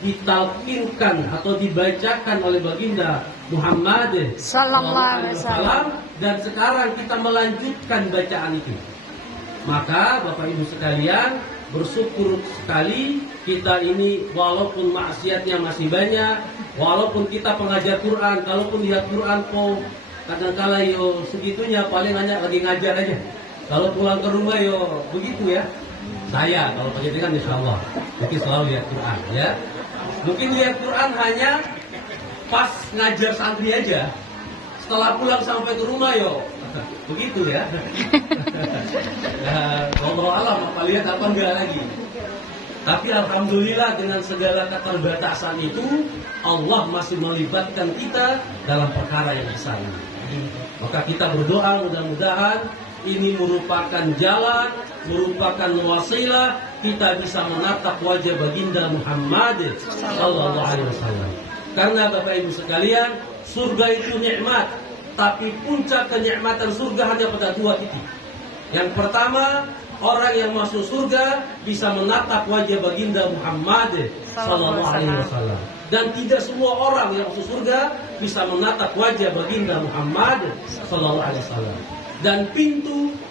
ditalkinkan atau dibacakan oleh baginda Muhammad sallallahu alaihi wasallam, dan sekarang kita melanjutkan bacaan itu. Maka Bapak Ibu sekalian, bersyukur sekali kita ini walaupun maksiatnya masih banyak, walaupun kita pengajar Quran, kalaupun lihat Quran kadang-kala yo segitunya, paling hanya lagi ngajar aja. Kalau pulang ke rumah yo begitu ya. Saya kalau pendidikan insya Allah mungkin selalu lihat Quran ya. Mungkin lihat Quran hanya pas ngajar santri aja. Setelah pulang sampai ke rumah yo begitu ya. Wallahu alam apa lihat apa enggak lagi. Tapi alhamdulillah dengan segala keterbatasan itu Allah masih melibatkan kita dalam perkara yang besar ini. Maka kita berdoa mudah-mudahan ini merupakan jalan, merupakan wasilah kita bisa menatap wajah baginda Muhammad sallallahu alaihi wasallam. Karena Bapak Ibu sekalian, surga itu nikmat, tapi puncak kenikmatan surga hanya pada dua titik. Yang pertama, orang yang masuk surga bisa menatap wajah baginda Muhammad sallallahu alaihi wasallam. Dan tidak semua orang yang masuk surga bisa menatap wajah baginda Muhammad sallallahu alaihi wasallam. Dan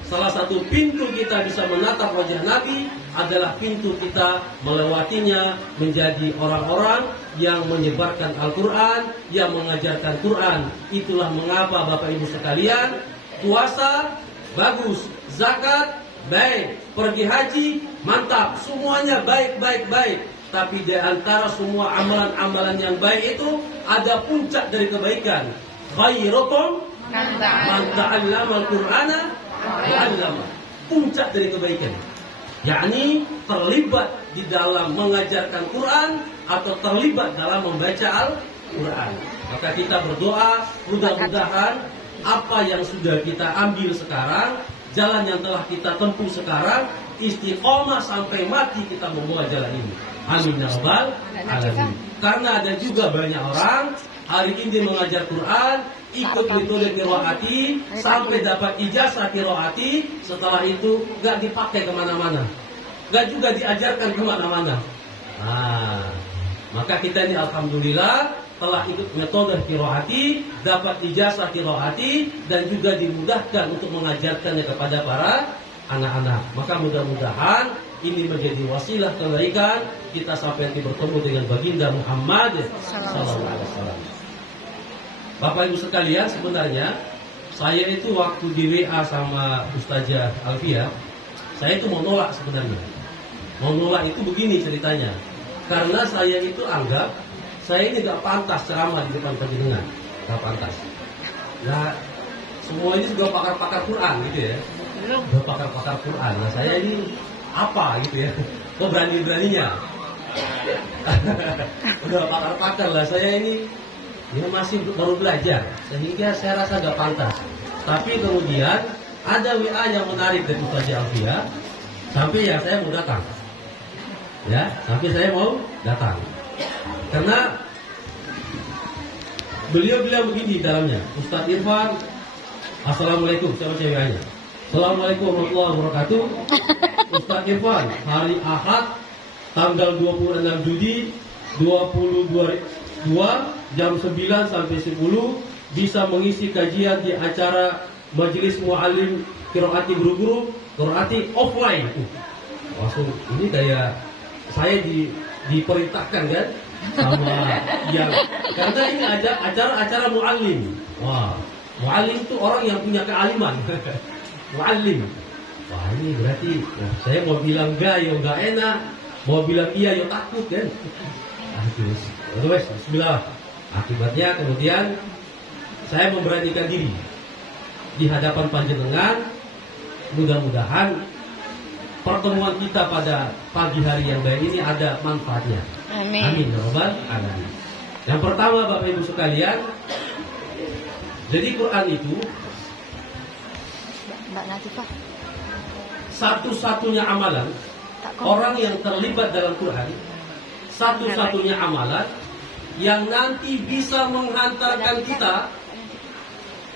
salah satu pintu kita bisa menatap wajah Nabi adalah pintu kita melewatinya menjadi orang-orang yang menyebarkan Al-Quran, yang mengajarkan Quran. Itulah mengapa Bapak Ibu sekalian, puasa bagus, zakat baik, pergi haji mantap, semuanya baik. Tapi di antara semua amalan-amalan yang baik itu ada puncak dari kebaikan. Khairukum man ta'allama al-Qur'ana wa 'allama. Puncak dari kebaikan, yakni terlibat di dalam mengajarkan Quran atau terlibat dalam membaca Al-Quran. Maka kita berdoa mudah-mudahan apa yang sudah kita ambil sekarang, jalan yang telah kita tempuh sekarang, istiqomah sampai mati kita membawa jalan ini. Amin ya rabbal alamin. Karena ada juga banyak orang hari ini mengajar Quran, ikut metode qiraati sampai dapat ijazah qiraati, setelah itu nggak dipakai kemana-mana, nggak juga diajarkan kemana-mana. Maka kita ini alhamdulillah telah ikut metode qiraati, dapat ijazah qiraati, dan juga dimudahkan untuk mengajarkannya kepada para anak-anak. Maka mudah-mudahan ini menjadi wasilah kebaikan kita sampai nanti bertemu dengan baginda Muhammad sallallahu alaihi wasallam. Bapak Ibu sekalian, sebenarnya saya itu waktu di WA sama Ustazah Alfia, saya itu mau nolak sebenarnya. Mau nolak itu begini ceritanya. Karena saya itu anggap saya ini gak pantas ceramah di depan panjenengan, gak pantas. Nah, semua ini juga pakar-pakar Quran gitu ya. Udah pakar-pakar Quran. Nah, saya ini apa gitu ya? Kok berani-beraninya? Udah pakar-pakar lah, saya ini masih baru belajar, sehingga saya rasa gak pantas. Tapi kemudian ada WA yang menarik dari Ustazah Alfia, sampai ya saya mau datang. Ya, sampai saya mau datang. Karena beliau bilang begini dalamnya, Ustaz Irfan, Assalamualaikum, saya baca WA-nya. Assalamualaikum warahmatullahi wabarakatuh. Ustaz Irfan, hari Ahad tanggal 26 Juli 2022 jam 9 sampai 10 bisa mengisi kajian di acara Majelis Muallim Qiraati Guru-Guru Qiraati offline. Langsung ini kayak saya diperintahkan kan sama yang, karena ini ada acara muallim. Wah, muallim itu orang yang punya kealiman. Muallim. Wah, ini berarti saya mau bilang enggak ya enggak enak, mau bilang iya ya takut kan. Terus bismillah. Akibatnya kemudian saya memberanikan diri di hadapan panjenengan. Mudah-mudahan pertemuan kita pada pagi hari yang baik ini ada manfaatnya. Amin. Amin ya rabbal alamin. Yang pertama Bapak Ibu sekalian, jadi Quran itu satu-satunya amalan orang yang terlibat dalam Quran, satu-satunya amalan yang nanti bisa menghantarkan kita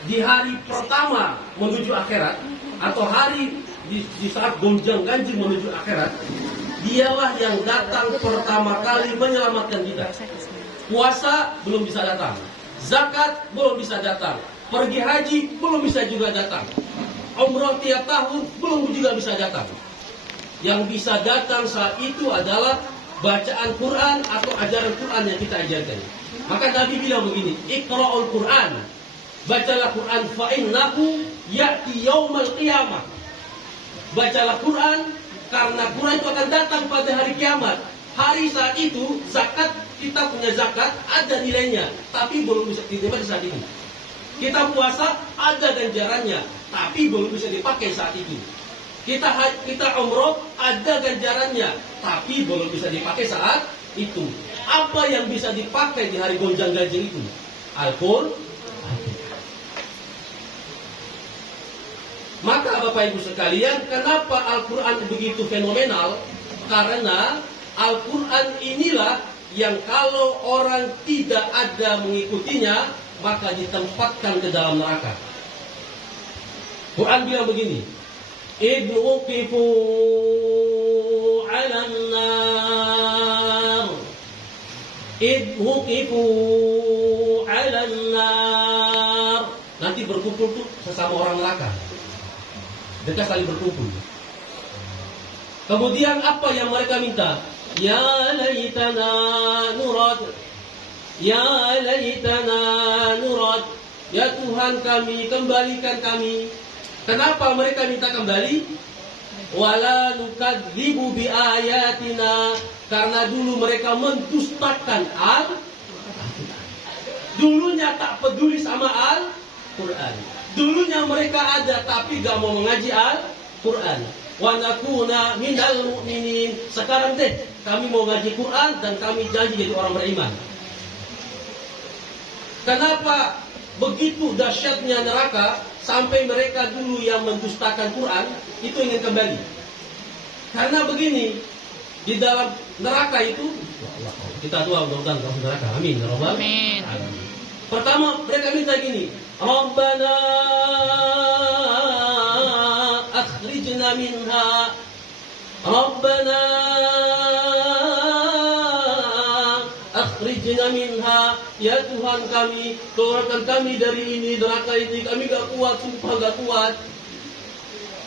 di hari pertama menuju akhirat, atau hari di saat gonjang ganjing menuju akhirat, Dialah yang datang pertama kali menyelamatkan kita. Puasa belum bisa datang, zakat belum bisa datang, pergi haji belum bisa juga datang, umrah tiap tahun belum juga bisa datang. Yang bisa datang saat itu adalah bacaan Quran atau ajaran Quran yang kita ajarkan. Maka Nabi bilang begini, Iqra'ul Quran, bacalah Quran, fa innahu ya'ti yaumal qiyamah. Bacalah Quran karena Quran itu akan datang pada hari kiamat. Hari saat itu zakat, kita punya zakat ada nilainya, tapi belum bisa diterima di saat itu. Kita puasa ada ganjarannya, tapi belum bisa dipakai saat itu. Kita umroh ada ganjarannya, tapi belum bisa dipakai saat itu. Apa yang bisa dipakai di hari gonjang ganjing itu? Al-Qur'an. Maka Bapak Ibu sekalian, kenapa Al-Quran begitu fenomenal? Karena Al-Quran inilah yang kalau orang tidak ada mengikutinya, maka ditempatkan ke dalam neraka. Quran bilang begini, idh uqifu 'alan nar, idh uqifu 'alan nar. Nanti berkumpul tuh sesama orang neraka. Mereka saling berkumpul. Kemudian apa yang mereka minta? Ya laitana nurad, ya laitana nurad. Ya Tuhan kami, kembalikan kami. Kenapa mereka minta kembali? Wala nukadzibu bi ayatina, karena dulu mereka mendustakan dulunya tak peduli sama Al-Quran. Dulunya mereka ada tapi gak mau mengaji Al-Quran. Wa nakuna minal mu'minin. Sekarang deh kami mau ngaji Quran dan kami janji jadi orang beriman. Kenapa begitu dahsyatnya neraka sampai mereka dulu yang mendustakan Quran itu ingin kembali? Karena begini, di dalam neraka itu kita doa mudah-mudahan kamu neraka. Amin ya rabbal alamin. Pertama mereka minta gini, Rabbana akhrijna minha, Rabbana akhrijna minha, ya Tuhan kami, keluarkan kami dari ini, neraka ini, kami gak kuat, sumpah gak kuat.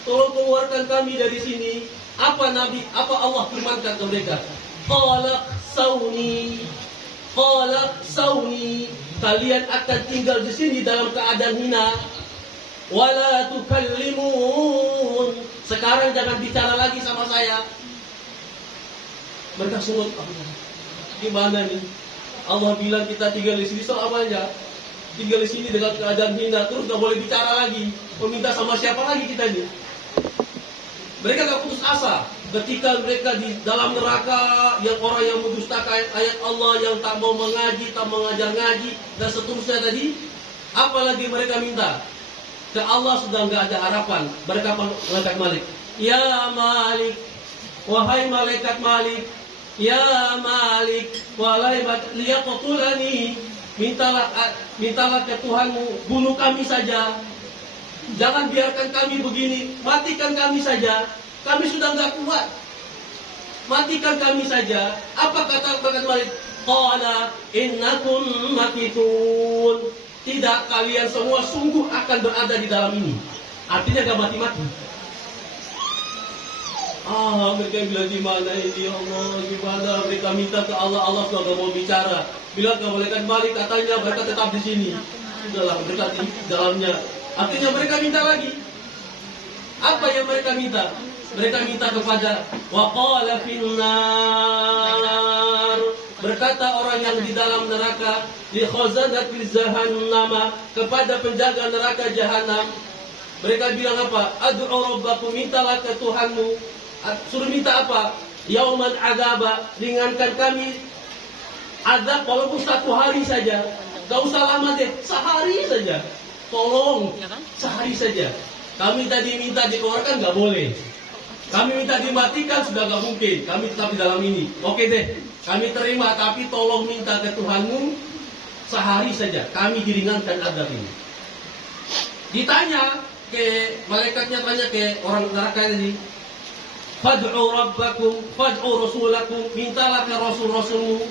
Tolong keluarkan kami dari sini. Apa Allah firmankan ke mereka? Qala sauni, kalian akan tinggal di sini dalam keadaan hina. Wala tukallimun, sekarang jangan bicara lagi sama saya. Mereka semua gimana nih? Allah bilang kita tinggal di sini selamanya. Tinggal di sini dengan keadaan hina, terus gak boleh bicara lagi. Meminta sama siapa lagi kita nih? Mereka gak putus asa. Ketika mereka di dalam neraka, yang orang yang mendustakan ayat Allah, yang tak mau mengaji, tak mengajar ngaji, dan seterusnya tadi, apalagi mereka minta? Ke Allah sudah gak ada harapan. Mereka malaikat Malik, ya Malik, wahai malaikat Malik, ya Malik, wahai liyaqtulani, mintalah ke Tuhanmu, bunuh kami saja. Jangan biarkan kami begini, matikan kami saja. Kami sudah gak kuat, matikan kami saja. Apa kata malaikat Malik? Qala innakum makithun. Tidak, kalian semua sungguh akan berada di dalam ini. Artinya gak mati-mati. Mereka bilang gimana ini Allah, gimana? Mereka minta ke Allah, Allah sudah gak mau bicara. Bilang ke malaikat Malik, katanya mereka tetap di sini. Sudahlah, mereka di dalamnya. Artinya mereka minta lagi. Apa yang mereka minta? Mereka minta kepada waqala finnar, berkata orang yang di dalam neraka, li khazanatil jahannam, kepada penjaga neraka jahanam. Mereka bilang apa? Ad'u rabbakum, mintalah ke Tuhanmu. Suruh minta apa? Yauman adzaba, ringankan kami azab walaupun 1 hari saja. Gak usah lama deh, sehari saja. Tolong, sehari saja. Kami tadi minta dikeluarkan, gak boleh. Kami minta dimatikan, sudah gak mungkin. Kami tetap di dalam ini. Oke deh, kami terima, tapi tolong minta ke Tuhanmu sehari saja. Kami diringankan azab ini. Ditanya ke malaikatnya, tanya ke orang neraka ini, Fad'u rabbakum, fad'u rasulakum, mintalah ke rasul-rasulmu,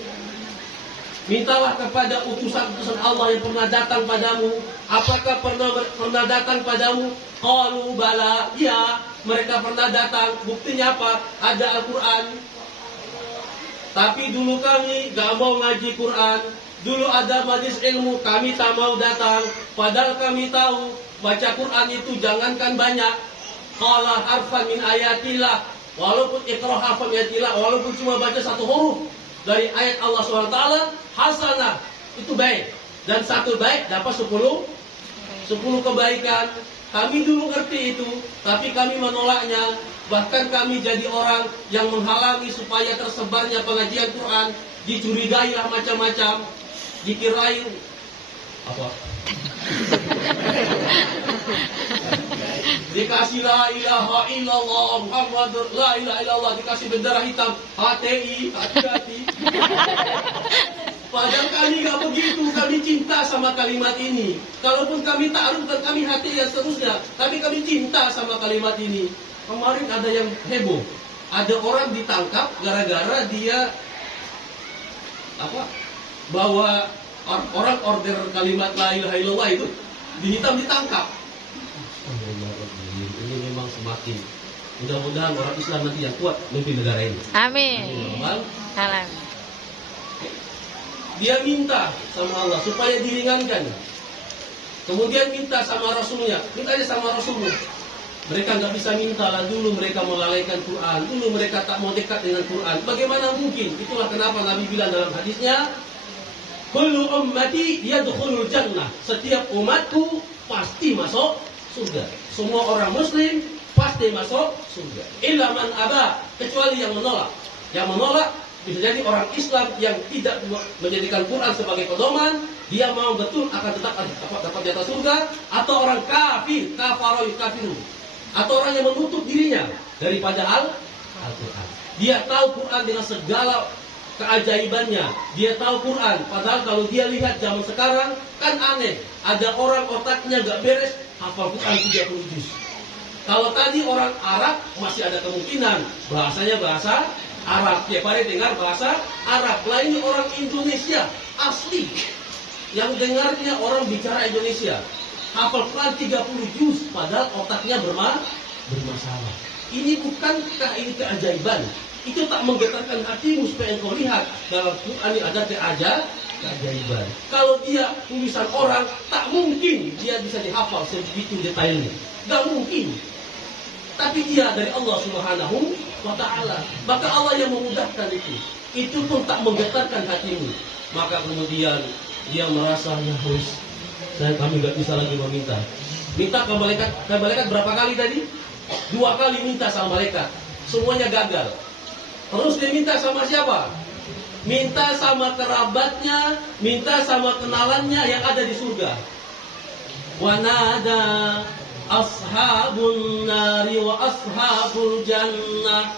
mintalah kepada utusan-utusan Allah yang pernah datang padamu. Apakah pernah datang padamu? Qalu bala, ya, mereka pernah datang. Buktinya apa? Ada Al-Quran. Tapi dulu kami gak mau ngaji Quran. Dulu ada majlis ilmu, kami tak mau datang. Padahal kami tahu baca Quran itu jangankan banyak. Qala harfan min ayatillah. Walaupun iqra harfan min ayatillah, walaupun cuma baca satu huruf dari ayat Allah SWT, hasanah, itu baik. Dan satu baik dapat 10 kebaikan. Kami dulu ngerti itu, tapi kami menolaknya. Bahkan kami jadi orang yang menghalangi supaya tersebarnya pengajian Quran. Dicurigai lah macam-macam. Dikirain apa? Dikasih la ilaha illallah Muhammadur la ilaha illallah, dikasih bendera hitam HTI, hati-hati. Padahal kami gak begitu, kami cinta sama kalimat ini. Kalaupun kami taruh dan kami hati dan seterusnya, tapi kami cinta sama kalimat ini. Kemarin ada yang heboh, ada orang ditangkap gara-gara dia bawa orang order kalimat la ilaha illallah itu dihitam, ditangkap. Ini memang semakin, mudah-mudahan orang Islam nanti yang kuat memimpin negara ini. Amin. Amin. Dia minta sama Allah supaya diringankan. Kemudian minta sama Rasulnya, minta aja sama Rasulmu. Mereka nggak bisa minta lah, dulu mereka melalaikan Quran, dulu mereka tak mau dekat dengan Quran. Bagaimana mungkin? Itulah kenapa Nabi bilang dalam hadisnya, kullu ummati yadkhulul jannah. Setiap umatku pasti masuk surga. Semua orang muslim pasti masuk surga. Illa man aba, kecuali yang menolak. Yang menolak bisa jadi orang Islam yang tidak menjadikan Quran sebagai pedoman, dia mau betul akan tetap dapat di atas surga, atau orang kafir, kafaroh kafiru, atau orang yang menutup dirinya daripada Al-Quran. Dia tahu Quran dengan segala keajaibannya, dia tahu Quran, padahal kalau dia lihat zaman sekarang kan aneh, ada orang otaknya gak beres hafal Quran 30 juz. Kalau tadi orang Arab masih ada kemungkinan bahasanya bahasa Arab, tiap hari dengar bahasa Arab. Lainnya orang Indonesia asli yang dengarnya orang bicara Indonesia, hafal Quran 30 juz padahal otaknya bermasalah. Ini bukankah ini keajaiban? Itu tak menggetarkan hatimu supaya engkau lihat dalam Quran ini ada keajaiban. Kalau dia tulisan orang, tak mungkin dia bisa dihafal sebegitu detailnya. Gak mungkin. Tapi dia dari Allah Subhanahu wa ta'ala. Maka Allah yang memudahkan itu. Itu pun tak menggetarkan hatimu. Maka kemudian dia merasa, ya harus, kami gak bisa lagi meminta. Minta ke malaikat berapa kali tadi? 2 kali minta sama malaikat. Semuanya gagal. Terus dia minta sama siapa? Minta sama kerabatnya, minta sama kenalannya yang ada di surga. Wa nada ashabun nari wa ashabul jannah.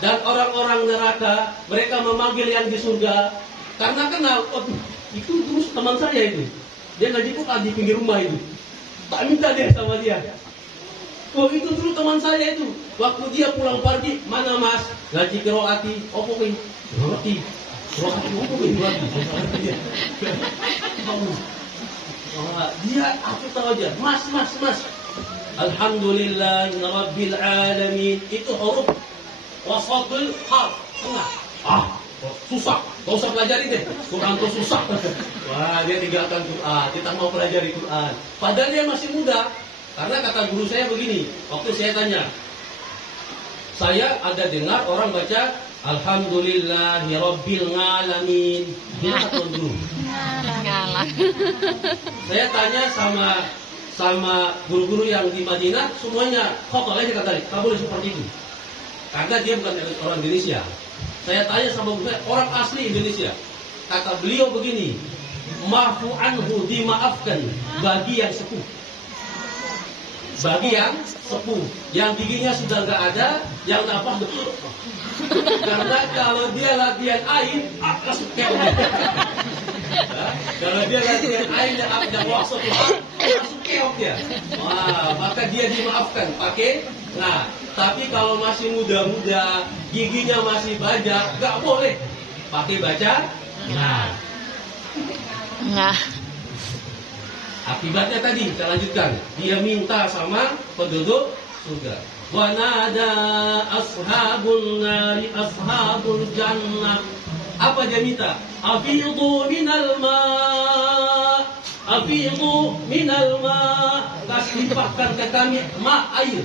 Dan orang-orang neraka, mereka memanggil yang di surga karena kenal, oh, itu terus teman saya itu, dia ngaji Quran di pinggir rumah itu, tak minta dia sama dia. Oh itu dulu teman saya itu, waktu dia pulang pergi, mana mas? Ngaji qiraati, opo kuwi? Ngerti. Qiraati opo kuwi? Dia aku tahu aja, mas. Alhamdulillah Rabbil alamin. Itu huruf wasatul harf, tengah. Susah, gak usah pelajari deh. Quran itu susah. Wah, dia tinggalkan Quran. Kita mau pelajari Quran. Padahal dia masih muda. Karena kata guru saya begini, waktu saya tanya, saya ada dengar orang baca Alhamdulillahi Rabbil Alamin. Dia kata guru. Saya tanya sama guru-guru yang di Madinah, semuanya khotolah kata, tak boleh seperti itu. Karena dia bukan orang Indonesia. Saya tanya sama guru saya, orang asli Indonesia. Kata beliau begini, Ma'fu anhu, dimaafkan bagi yang sepuh. Bagi yang sepuh, yang giginya sudah nggak ada, yang nafas betul. Karena kalau dia latihan air, langsung keok. Kalau dia latihan air yang waktu Tuhan, langsung keok. ya. Wah, maka dia dimaafkan pakai nah. Tapi kalau masih muda-muda, giginya masih banyak, nggak boleh pakai baca nah. Nah. Akibatnya tadi kita lanjutkan, dia minta sama penduduk surga. Wa nada ashabun nari ashabul jannah. Apa dia minta? Afidhu minal ma. Afidhu minal ma. Limpahkan ke kami air.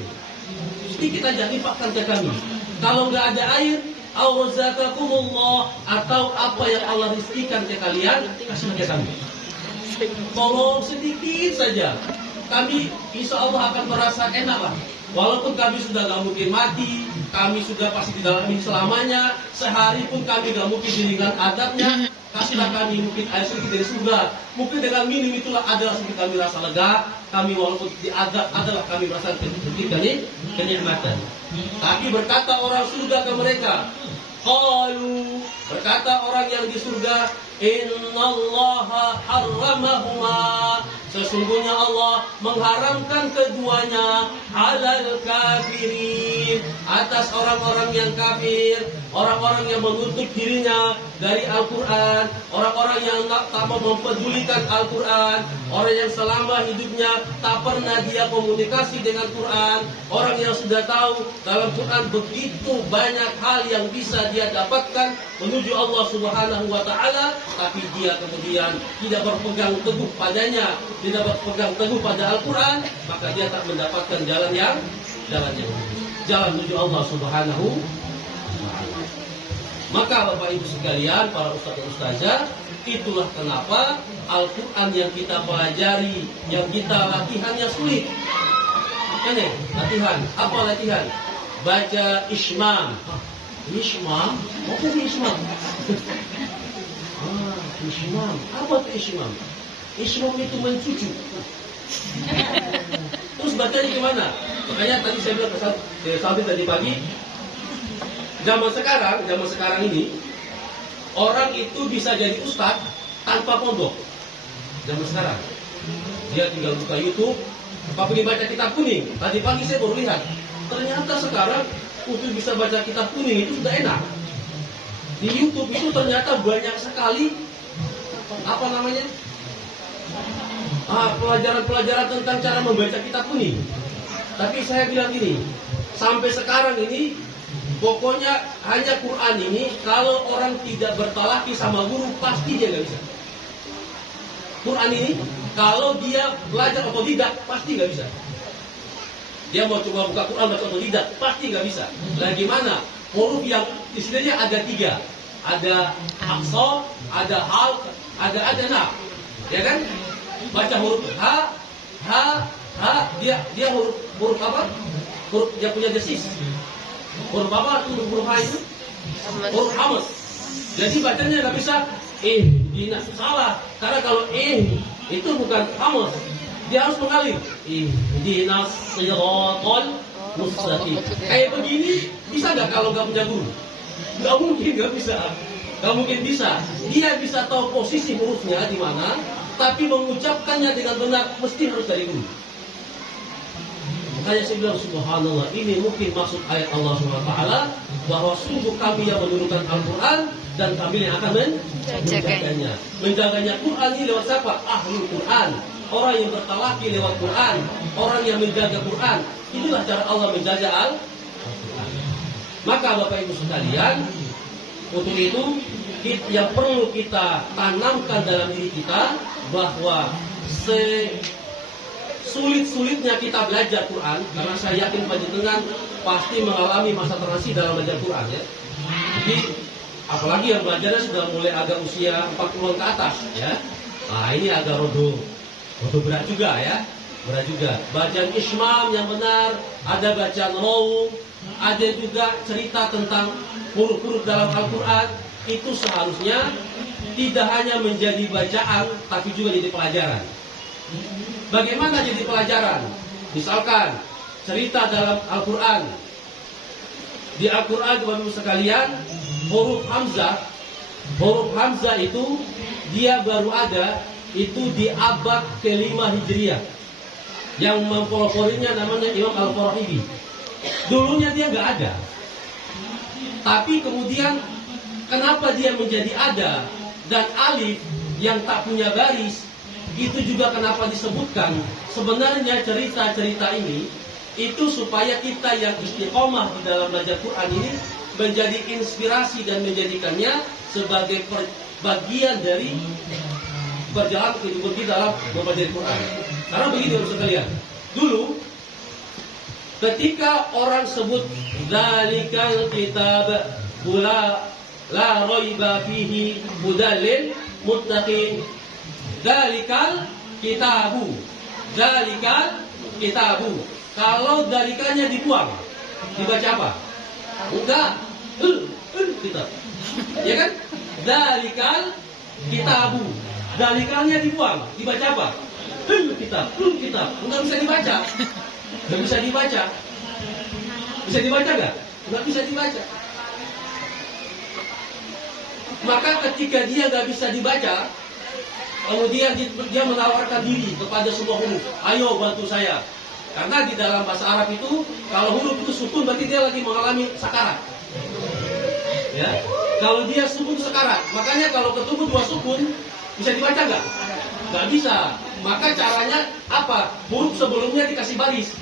Sedikit aja limpahkan ke kami. Kalau nggak ada air, auzakakumullah, atau apa yang Allah rizkikan ke kalian, kasih ke kami. Tolong sedikit saja. Kami insya Allah akan merasa enak lah. Walaupun kami sudah gak mungkin mati, kami sudah pasti di dalam ini selamanya. Sehari pun kami gak mungkin diringan adabnya. Kasihlah kami mungkin air sedikit dari surga. Mungkin dengan minum itulah adalah sedikit kami rasa lega. Kami walaupun diadab adalah kami merasa sedikit kenikmatan. Tapi berkata orang surga ke mereka, qalu, berkata orang yang di surga, innallaha harramahuma, sesungguhnya Allah mengharamkan keduanya alal kafirin, atas orang-orang yang kafir, orang-orang yang menutup dirinya dari Al-Quran, orang-orang yang tak mau mempedulikan Al-Quran, orang yang selama hidupnya tak pernah dia komunikasi dengan Quran, orang yang sudah tahu dalam Quran begitu banyak hal yang bisa dia dapatkan menuju Allah Subhanahu wa Ta'ala, tapi dia kemudian tidak berpegang teguh padanya, tidak berpegang teguh pada Al-Quran, maka dia tak mendapatkan jalan yang menuju Allah Subhanahu wa Ta'ala. Maka Bapak Ibu sekalian, para ustaz dan ustazah, itulah kenapa Al-Quran yang kita pelajari, yang kita latihannya sulit. Ini latihan, apa latihan? Baca Ismam. Ismam? Apa itu Ismam? Ismam. Apa itu Ismam? Ismam itu mencucu. Terus bacanya gimana? Makanya tadi saya bilang sampai tadi pagi, zaman sekarang ini orang itu bisa jadi ustadz tanpa pondok. Zaman sekarang dia tinggal buka YouTube, apa pengen baca kitab kuning. Tadi pagi saya baru lihat, ternyata sekarang untuk bisa baca kitab kuning itu sudah enak. Di YouTube itu ternyata banyak sekali apa namanya? Pelajaran-pelajaran tentang cara membaca kitab kuning. Tapi saya bilang gini, sampai sekarang ini pokoknya hanya Quran ini kalau orang tidak bertalaki sama guru pasti dia nggak bisa. Quran ini kalau dia belajar otodidak pasti nggak bisa. Dia mau coba buka Quran baca otodidak pasti nggak bisa. Nah gimana? Huruf yang istilahnya ada 3, ada aqsa, ada hal, ada na, ya kan? Baca huruf ha, dia huruf apa? Huruf dia punya desis. Huruf apa? Huruf ha itu? Huruf hamas. Jadi bacanya nggak bisa dinas, salah. Karena kalau itu bukan hamas, dia harus mengalir. Dinas siratal mustaqim. Kayak begini bisa nggak kalau nggak punya guru? Nggak mungkin, nggak bisa. Nggak mungkin bisa. Dia bisa tahu posisi hurufnya di mana, tapi mengucapkannya dengan benar mesti harus dari guru. Makanya saya bilang subhanallah, ini mungkin maksud ayat Allah SWT bahwa sungguh kami yang menurunkan Al-Quran dan kami yang akan menjaganya. Menjaganya Quran ini lewat siapa? Ahlul Quran. Orang yang bertalaki lewat Quran, orang yang menjaga Quran. Inilah cara Allah menjaga Al-Quran. Maka Bapak Ibu sekalian, untuk itu yang perlu kita tanamkan dalam diri kita bahwa sulit-sulitnya kita belajar Quran, karena saya yakin panjenengan pasti mengalami masa transisi dalam belajar Quran ya. Jadi apalagi yang belajarnya sudah mulai agak usia 40-an ke atas ya. Nah ini agak rodo berat juga ya. Berat juga. Bacaan Ismam yang benar, ada bacaan Rawum, ada juga cerita tentang huruf-huruf dalam Al-Quran. Itu seharusnya tidak hanya menjadi bacaan, tapi juga jadi pelajaran. Bagaimana jadi pelajaran? Misalkan cerita dalam Al-Quran. Di Al-Quran Bapak Ibu sekalian, huruf Hamzah itu dia baru ada itu di abad ke-5 Hijriah. Yang mempeloporinya namanya Imam Al-Farahidi. Dulunya dia nggak ada, tapi kemudian kenapa dia menjadi ada? Dan alif yang tak punya baris itu juga kenapa disebutkan? Sebenarnya cerita-cerita ini itu supaya kita yang istiqomah di dalam belajar Quran ini menjadi inspirasi dan menjadikannya sebagai bagian dari perjalanan kehidupan kita dalam mempelajari Quran. Karena begitu sekalian. Dulu ketika orang sebut dzalikal kitab la raiba fihi hudalil muttaqin. Dzalikal kitabu. Kalau dalikannya dibuang, dibaca apa? Enggak. Kitab. Ya kan? Dzalikal kitabu. Dalikannya dibuang, dibaca apa? Kitab. Enggak bisa dibaca. Enggak bisa dibaca. Bisa dibaca enggak? Enggak bisa dibaca. Maka ketika dia enggak bisa dibaca, kemudian dia menawarkan diri kepada sebuah huruf. Ayo bantu saya. Karena di dalam bahasa Arab itu, kalau huruf itu sukun berarti dia lagi mengalami sakarat. Ya, kalau dia sukun sekarat, makanya kalau ketemu dua sukun bisa dibaca nggak? Nggak bisa. Maka caranya apa? Huruf sebelumnya dikasih baris.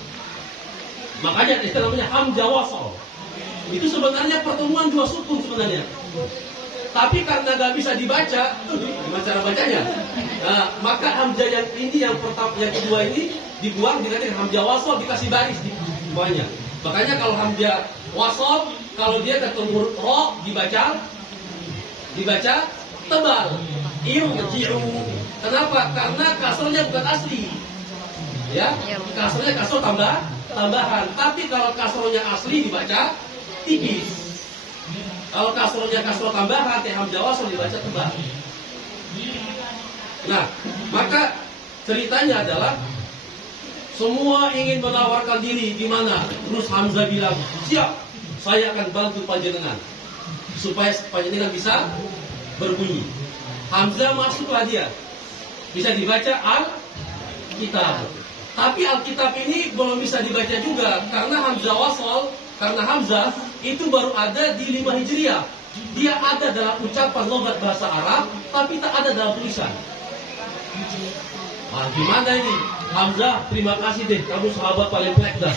Makanya itu namanya hamzah wasal. Itu sebenarnya pertemuan dua sukun sebenarnya. Tapi karena nggak bisa dibaca, gimana cara bacanya? Nah, maka hamzah yang ini yang pertama, yang kedua ini dibuang, dikasih hamzah wasal, dikasih baris di bawahnya. Makanya kalau hamzah wasal, kalau dia ketemu huruf ro dibaca tebal. Irji'u. Kenapa? Karena kasrnya bukan asli. Ya, kasrnya kasro tambahan. Tapi kalau kasronya asli dibaca tipis. Kalau kasronya kasro tambahan, hamzah wasal dibaca tebal. Nah, maka ceritanya adalah semua ingin menawarkan diri di mana? Terus Hamzah bilang, siap, saya akan bantu panjenengan supaya panjenengan bisa berbunyi. Hamzah masuklah dia, bisa dibaca Al-Kitab. Tapi Alkitab ini belum bisa dibaca juga karena Hamzah wasal, karena Hamzah itu baru ada di 5 Hijriah. Dia ada dalam ucapan logat bahasa Arab, tapi tak ada dalam tulisan. Nah, gimana ini? Hamzah, terima kasih deh, kamu sahabat paling baik dah.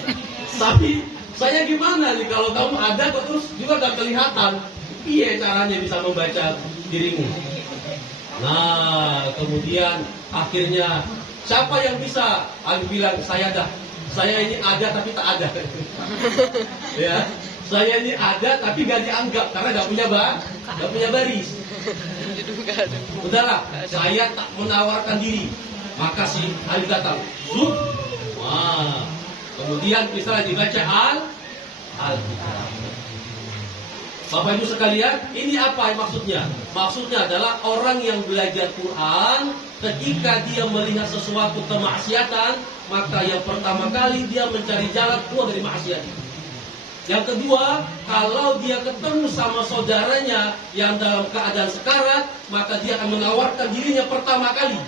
Tapi saya gimana nih kalau kamu ada kok terus juga gak kelihatan? Iya caranya bisa membaca dirimu. Nah, kemudian akhirnya siapa yang bisa? Aku bilang saya dah. Saya ini ada tapi tak ada. Ya, saya ini ada tapi gak dianggap karena gak punya baris. Udahlah, saya tak menawarkan diri. Maka si Ali datang. Zup. Wah. Kemudian misalnya dibaca Al-Kitab. Bapak Ibu sekalian, ini apa maksudnya? Maksudnya adalah orang yang belajar Quran, ketika dia melihat sesuatu kemaksiatan, maka yang pertama kali dia mencari jalan keluar dari maksiat. Yang kedua, kalau dia ketemu sama saudaranya yang dalam keadaan sekarat, maka dia akan menawarkan dirinya pertama kali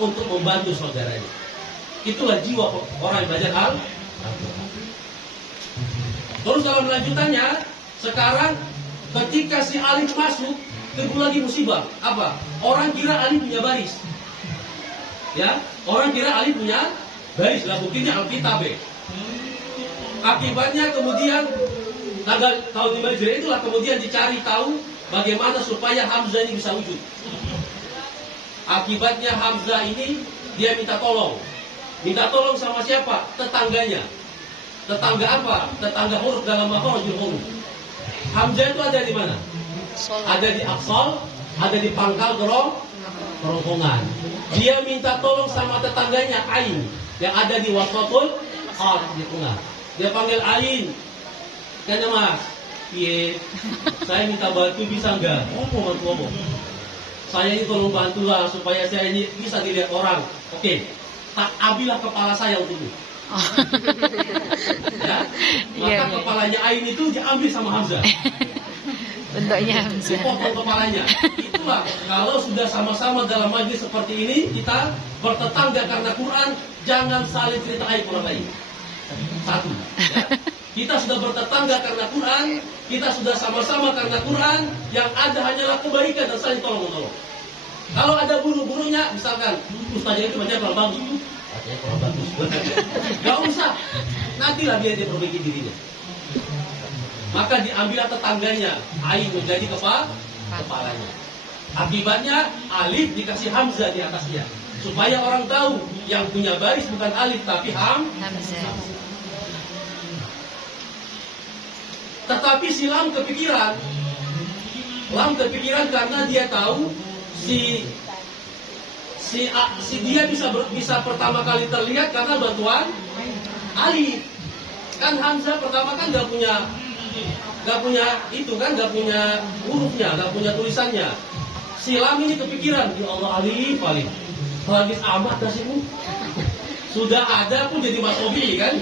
untuk membantu saudaranya. Itulah jiwa orang yang belajar Al-Quran. Terus dalam lanjutannya, sekarang ketika si Alif masuk, kedua lagi musibah. Apa? Orang kira Alif punya baris. Ya, orang kira Alif punya baris. Lah buktinya Alkitab. Akibatnya kemudian tahun 5 Hijriah itulah kemudian dicari tahu bagaimana supaya Hamzah ini bisa wujud. Akibatnya Hamzah ini dia minta tolong. Minta tolong sama siapa? Tetangganya. Tetangga apa? Tetangga huruf dalam makhrajul huruf. Hamzah itu ada di mana? Ada di aqsal, ada di pangkal kerongkongan. Dia minta tolong sama tetangganya Ain yang ada di wasatul khat di tengah. Dia panggil Ain. Kayaknya Mas, iya, saya minta bantu bisa enggak? Ngomong. Saya ini tolong bantulah supaya saya ini bisa dilihat orang. Oke, tak ambillah kepala saya untukmu. Ya, maka kepalanya Ain itu diambil sama Hamzah. Bentuknya Hamzah. dipotong kepalanya. Itulah kalau sudah sama-sama dalam majlis seperti ini, kita bertetangga karena Quran, jangan saling cerita aib orang lain. Satu, ya. Kita sudah bertetangga karena Quran, kita sudah sama-sama karena Quran, yang ada hanyalah kebaikan dan saling tolong-menolong. Kalau ada buru-burunya, misalkan ustaznya itu baca kurang bagus, bacanya kurang bagus, gak usah, nantilah dia perbaiki dirinya. Maka diambillah tetangganya, ain menjadi kepalanya. Akibatnya alif dikasih hamzah di atasnya, supaya orang tahu yang punya baris bukan alif tapi Hamzah. Tetapi si lam kepikiran karena dia tahu si dia bisa pertama kali terlihat karena bantuan alif. Kan hamzah pertama kan nggak punya itu kan, nggak punya hurufnya, nggak punya tulisannya. Si lam ini kepikiran, ya Allah, alif habis amat nasimu. Sudah ada pun jadi makobi kan,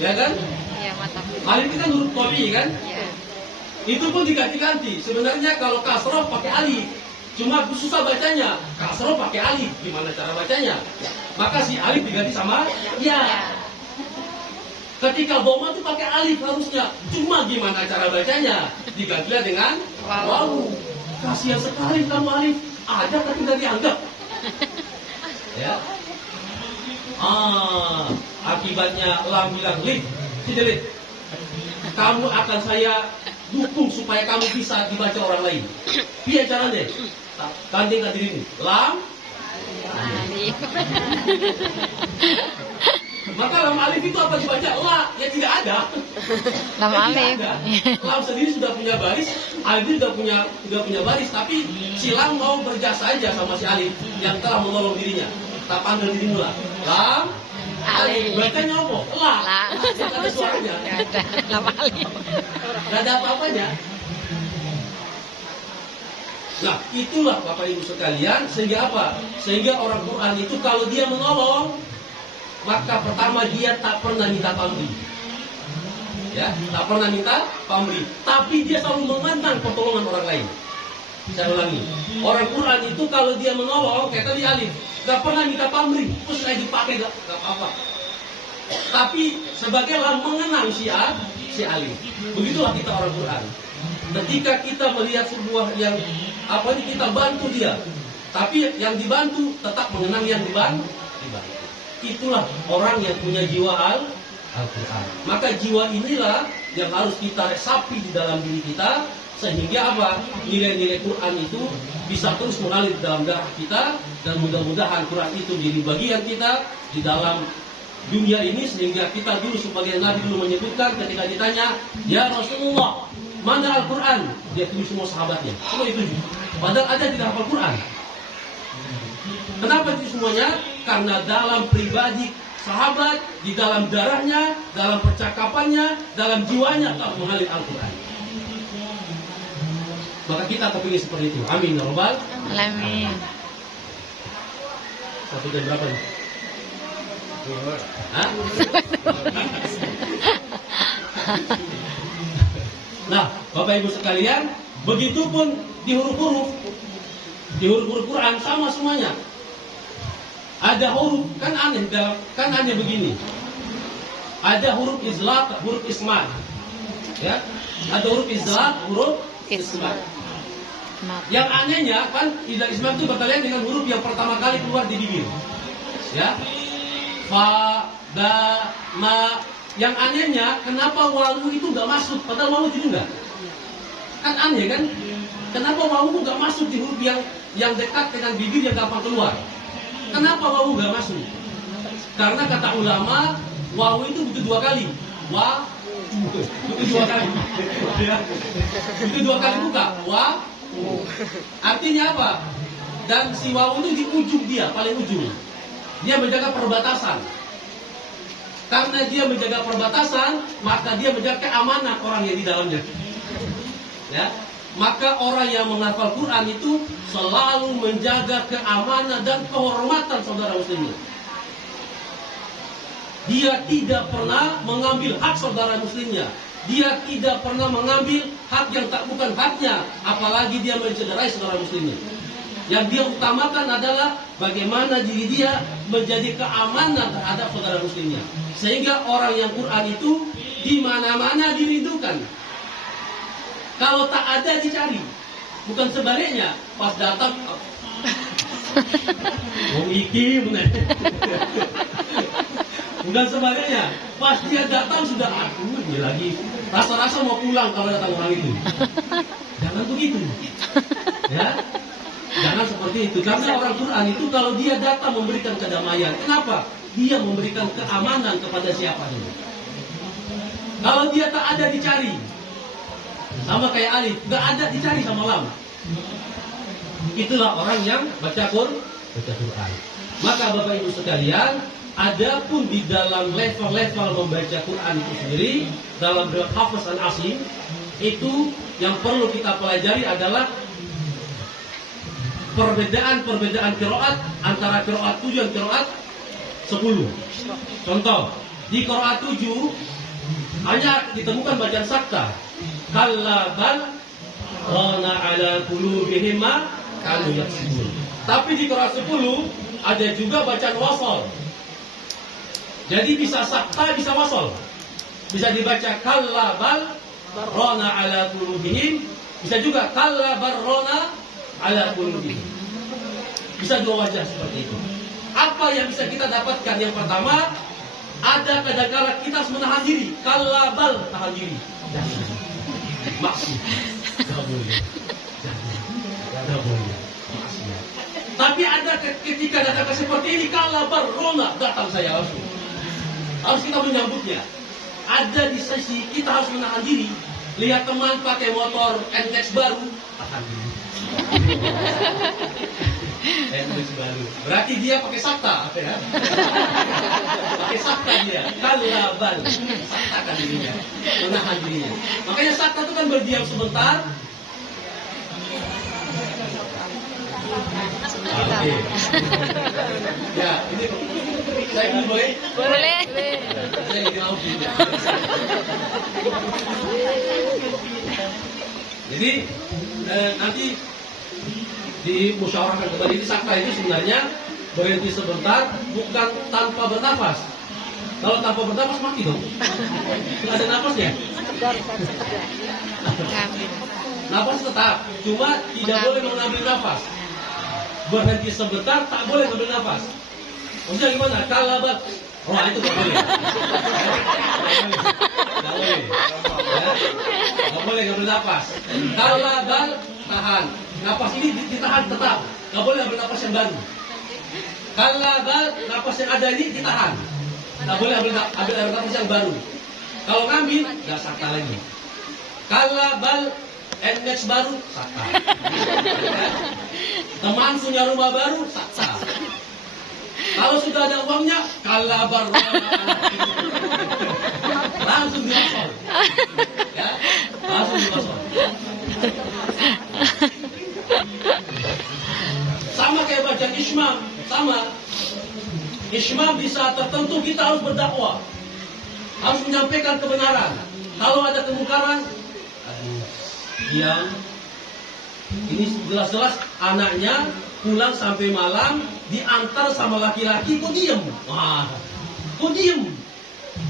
ya kan? Iya, mata. Alif itu kan huruf kobi kan? Iya. Itu pun diganti-ganti. Sebenarnya kalau kasroh pakai alif, cuma susah bacanya. Kasroh pakai alif, gimana cara bacanya? Maka si alif diganti sama ya. Ketika dhamma itu pakai alif harusnya, cuma gimana cara bacanya? Digantilah dengan waw. Kasihan sekali kamu alif, ada tapi nggak dianggap. Ya. Akibatnya lam bilang lif, tidak. Kamu akan saya dukung supaya kamu bisa dibaca orang lain. Biar caranya, tandingkan dirimu. Lam Alif. Maka lam alif itu apa dibaca? La, ya tidak ada. Lam Ya, alif. tidak ada. Lam sendiri sudah punya baris, alif sudah punya baris, tapi si lam mau berjasa aja sama si alif yang telah menolong dirinya. Tak panggil dirimu lah. Lam alif. Bacanya apa? La. Tidak ada suaranya. Nggak ada. Lam alif. Tidak ada apa-apanya. Nah, itulah Bapak Ibu sekalian, sehingga apa? Sehingga orang Quran itu kalau dia menolong, maka pertama dia tak pernah minta pamrih. Ya, tak pernah minta pamrih, tapi dia selalu memandang pertolongan orang lain. Saya ulangi, orang Quran itu kalau dia menolong, kayak tadi alif, gak pernah minta pamrih, terus lagi dipakai gak apa-apa. Tapi sebagai mengenang si alif. Begitulah kita orang Quran. Ketika kita melihat sebuah yang kita bantu dia, tapi yang dibantu tetap mengenang yang dibantu. Itulah orang yang punya jiwa Al-Quran. Maka jiwa inilah yang harus kita resapi di dalam diri kita, sehingga apa? Nilai-nilai Quran itu bisa terus mengalir di dalam darah kita, dan mudah-mudahan Quran itu jadi bagian kita di dalam dunia ini, sehingga kita dulu sebagai Nabi dulu menyebutkan ketika ditanya, ya Rasulullah, mana Al-Quran? Dia tulis semua sahabatnya, semua itu. Padahal ada tidak hafal Quran. Kenapa itu semuanya? Karena dalam pribadi sahabat, di dalam darahnya, dalam percakapannya, dalam jiwanya telah mengalir Al-Quran. Maka kita kepingin seperti itu. Amin ya Rabbal Alamin. Satu jam berapa nih? Hah? Nah, Bapak Ibu sekalian, begitupun di huruf-huruf Quran sama semuanya. Ada huruf kan aneh begini. Ada huruf izlaq, huruf ismat. Ya, ada huruf izlaq, huruf ismat. Yang anehnya kan izlaq ismat itu berkaitan dengan huruf yang pertama kali keluar di bibir. Ya. Fa, ba, ma. Yang anehnya kenapa wawu itu nggak masuk? Padahal wawu itu enggak. Kan aneh kan? Kenapa wawu nggak masuk di huruf yang dekat dengan bibir yang gampang keluar? Kenapa wawu nggak masuk? Karena kata ulama, wawu itu butuh dua kali. Butuh dua kali. Butuh dua kali buka. Artinya apa? Dan si wawu itu di ujung dia, paling ujung. Dia menjaga perbatasan. Karena dia menjaga perbatasan, maka dia menjaga keamanan orang yang di dalamnya. Ya. Maka orang yang menghafal Quran itu selalu menjaga keamanan dan kehormatan saudara muslimin. Dia tidak pernah mengambil hak saudara muslimnya. dia tidak pernah mengambil hak yang tak bukan haknya, apalagi dia mencederai saudara muslimnya. Yang dia utamakan adalah bagaimana diri dia menjadi keamanan terhadap saudara muslimnya. Sehingga orang yang Quran itu di mana-mana dirindukan. Kalau tak ada dicari. Bukan sebaliknya, pas datang mau iki bener. Bukan sebaliknya, pas dia datang sudah dia lagi rasa-rasa mau pulang kalau datang orang itu. Jangan begitu. Ya. Jangan seperti itu. Karena orang Quran itu kalau dia datang memberikan kedamaian. Kenapa? Dia memberikan keamanan kepada siapa dulu. Kalau dia tak ada dicari. Sama kayak Alif, gak ada dicari sama lama. Itulah orang yang baca Quran. Maka Bapak Ibu sekalian, adapun di dalam level-level membaca Quran itu sendiri, dalam Hafiz al-Asim, itu yang perlu kita pelajari adalah perbedaan qiraat antara qiraat 7 dan qiraat 10. Contoh, di qiraat 7 hanya ditemukan bacaan sakta. Kalla bal rana ala qulubihim ma kanu yaksibun. Tapi di qiraat 10 ada juga bacaan wasal. Jadi bisa sakta, bisa wasal. Bisa dibaca kalla bal rana ala qulubihim, bisa juga kalla bal rana ala qulubihim. Bisa dua wajah seperti itu. Apa yang bisa kita dapatkan? Yang pertama, ada kadang-kala kita harus menahan diri. Kalla bal, tahan diri. Jangan. Maksud. Tidak boleh. Tidak boleh. Maksud. Tapi ada ketika datang seperti ini, kalla bal rona, datang saya langsung. Harus kita menyambutnya. Ada di sisi kita harus menahan diri. Lihat teman pakai motor NX baru, tahan diri. NX baru. Berarti dia pakai sakta, apa ya? Pakai sakta dia. Kalabal, saktakan dirinya, menahan dirinya. Makanya sakta itu kan berdiam sebentar. Oke. Ya, ini saya ini boleh? Boleh. Saya ini mau juga. Jadi nanti dimusyawarahkan kembali. Ini sakta itu sebenarnya berhenti sebentar, bukan tanpa bernafas. Kalau tanpa bernafas mati dong. Ada nafasnya. Nafas tetap, cuma tidak boleh mengambil nafas. Berhenti sebentar, tak boleh mengambil nafas. Maksudnya gimana? Kalabat. Oh, itu tak boleh. Tak boleh. Tak boleh ngambil nafas. Kalabat, tahan. Nafas ini ditahan tetap. Tak boleh ambil nafas yang baru. Kalabat, nafas yang ada ini ditahan. Tak boleh ambil nafas yang baru. Kalau ngambil, nggak sakta lagi. Kalabal NX baru, sakta. Teman punya rumah baru, sakta. Kalau sudah ada uangnya, kalabar langsung dimasuk. Ya, langsung dimasuk. Sama kayak bacaan Ismam, sama. Ismam di saat tertentu kita harus berdakwah, harus menyampaikan kebenaran. Kalau ada kemungkaran, diam. Ini jelas-jelas anaknya pulang sampai malam diantar sama laki-laki, kok diem? Wah, kok diem?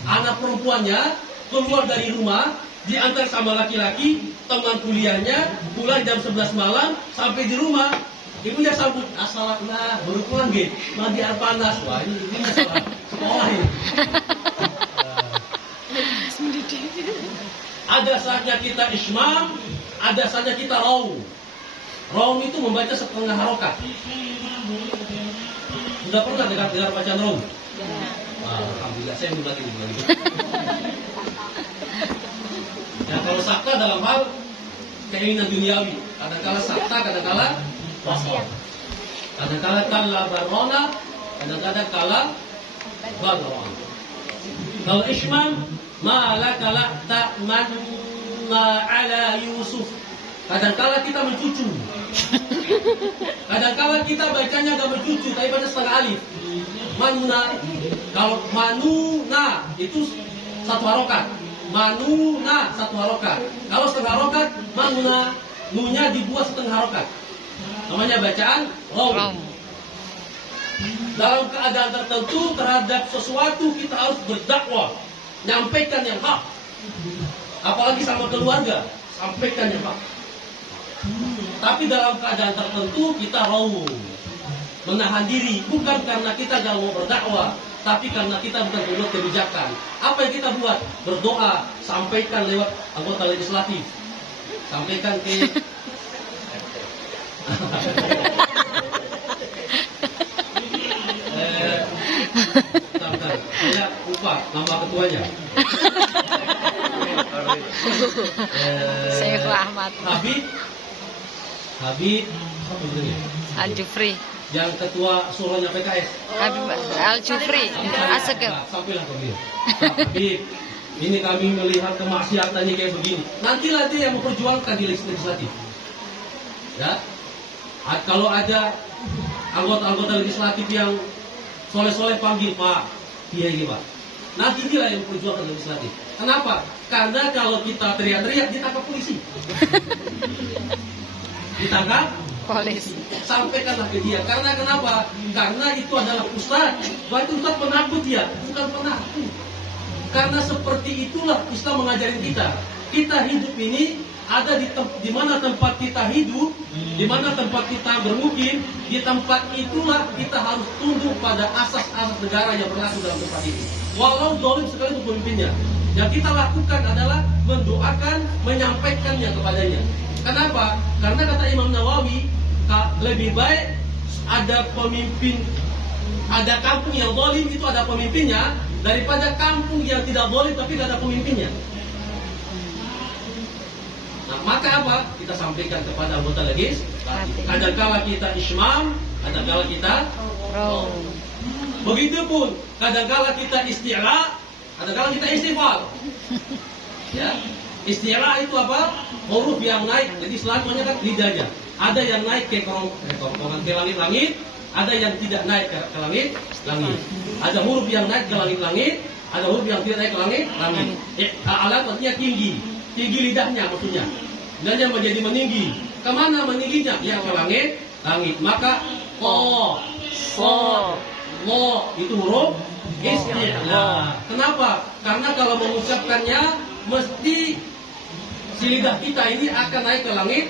Anak perempuannya keluar dari rumah diantar sama laki-laki, teman kuliahnya pulang jam 11 malam sampai di rumah. Ibunya sambut, assalamualaikum, baru pulang gitu, mandi air panas. Wah, ini masalah sekolah ini. Ada saatnya kita ismam, ada saatnya kita raum. Raum itu membaca setengah harokat. Sudah pernah dengar bacaan raum? Alhamdulillah, saya membagi. Ya, kalau sakta dalam hal keinginan duniawi, kadang-kala sakta, kadang-kala wasol. Kadang-kala kala barona, kadang-kadang kala barona. Kalau ismam, malakala ta'manna ala Yusuf. Kadang-kala kita mencucu. Kadang-kala kita bacanya agak mencucu, tapi pada setengah alif. Manuna, kalau manuna itu satu harokat. manuna satu harokat. Kalau setengah harokat, manuna, nunya dibuat setengah harokat. Namanya bacaan raum. Rom. Dalam keadaan tertentu terhadap sesuatu kita harus berdakwah, nyampaikan yang hak. Apalagi sama keluarga, sampaikan yang hak. Tapi dalam keadaan tertentu kita raum, menahan diri, bukan karena kita gak mau berdakwah, tapi karena kita bukan membuat kebijakan. Apa yang kita buat? Berdoa, sampaikan lewat anggota legislatif, sampaikan ke bentar, saya lupa nama ketuanya. Syekh Ahmad Habib apa judulnya? Al-Jufri. Yang ketua suruhnya PKS. Habib Al-Jufri. Asegem. Sampailah ke dia. Habib, ini kami melihat kemaksiatannya kayak begini. Nantilah dia yang memperjuangkan di legislatif. Ya, kalau ada anggota-anggota legislatif yang soleh-soleh panggil Pak, dia ini Pak. Nanti dia yang memperjuangkan legislatif. Kenapa? Karena kalau kita teriak-teriak ditangkap polisi. Ditangkap Polisi. sampaikanlah ke dia. Karena kenapa? Karena itu adalah ustaz. Berarti ustaz penakut dia, bukan penakut. Karena seperti itulah Islam mengajarin kita. Kita hidup ini ada di mana tempat kita hidup, di mana tempat kita bermukim, di tempat itulah kita harus tunduk pada asas-asas negara yang berlaku dalam tempat itu. Walau zalim sekali untuk pemimpinnya, yang kita lakukan adalah mendoakan, menyampaikannya kepadanya. Kenapa? Karena kata Imam Nawawi, lebih baik ada pemimpin, ada kampung yang zalim itu ada pemimpinnya, daripada kampung yang tidak zalim tapi tidak ada pemimpinnya. Nah, maka apa? Kita sampaikan kepada anggota legislatif. Kadangkala kita ismam, kadangkala kita Rom. begitupun, kadangkala kita isti'la, kadangkala kita istighfar. Ya. Isti'la itu apa? Huruf yang naik. Jadi selamanya kan lidahnya. Ada yang naik ke kerongkongan ke langit-langit, ada yang tidak naik ke langit-langit. Ada huruf yang naik ke langit-langit, ada huruf yang tidak naik ke langit-langit. Alat artinya tinggi. Tinggi lidahnya maksudnya. Lidahnya menjadi meninggi. Kemana meningginya? Ya ke langit. Maka ko, so, lo itu huruf isti'la. Kenapa? Karena kalau mengucapkannya mesti si lidah kita ini akan naik ke langit.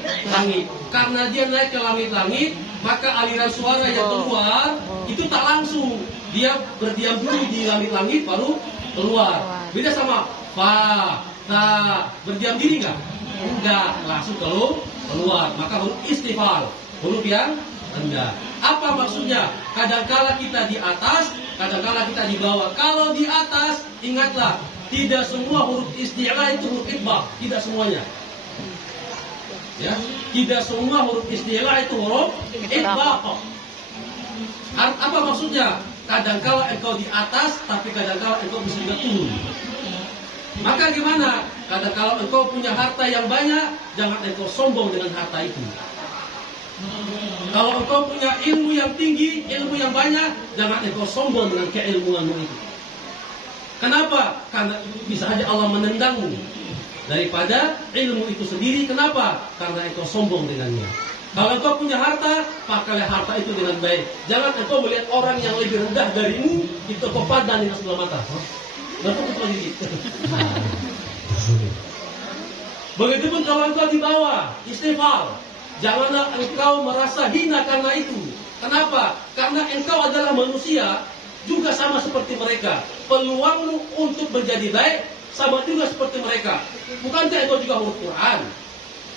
Karena dia naik ke langit, maka aliran suara yang keluar itu tak langsung. Dia berdiam dulu di langit baru keluar. Beda sama fa, ta, berdiam diri enggak? Enggak, langsung keluar. Maka huruf istifal, huruf yang rendah. Apa maksudnya? Kadangkala kita di atas, kadangkala kita di bawah. Kalau di atas, ingatlah, tidak semua huruf isti'la itu huruf itbaq, tidak semuanya. Ya, tidak semua huruf isti'la itu huruf itbaq. Apa maksudnya? Kadangkala engkau di atas, tapi kadangkala engkau bisa juga turun. Maka gimana? Kadangkala engkau punya harta yang banyak, jangan engkau sombong dengan harta itu. Kalau engkau punya ilmu yang tinggi, ilmu yang banyak, jangan engkau sombong dengan keilmuanmu itu. Kenapa? Karena bisa saja Allah menendangmu daripada ilmu itu sendiri. Kenapa? Karena engkau sombong dengannya. Kalau engkau punya harta, pakailah harta itu dengan baik. Jangan engkau melihat orang yang lebih rendah darimu, itu kau pandang dengan sebelah mata. Betul lagi. Begitupun kalau engkau di bawah, istighfar. Janganlah engkau merasa hina karena itu. Kenapa? Karena engkau adalah manusia, juga sama seperti mereka. Peluangmu untuk menjadi baik sama juga seperti mereka. Bukankah engkau juga huruf Quran?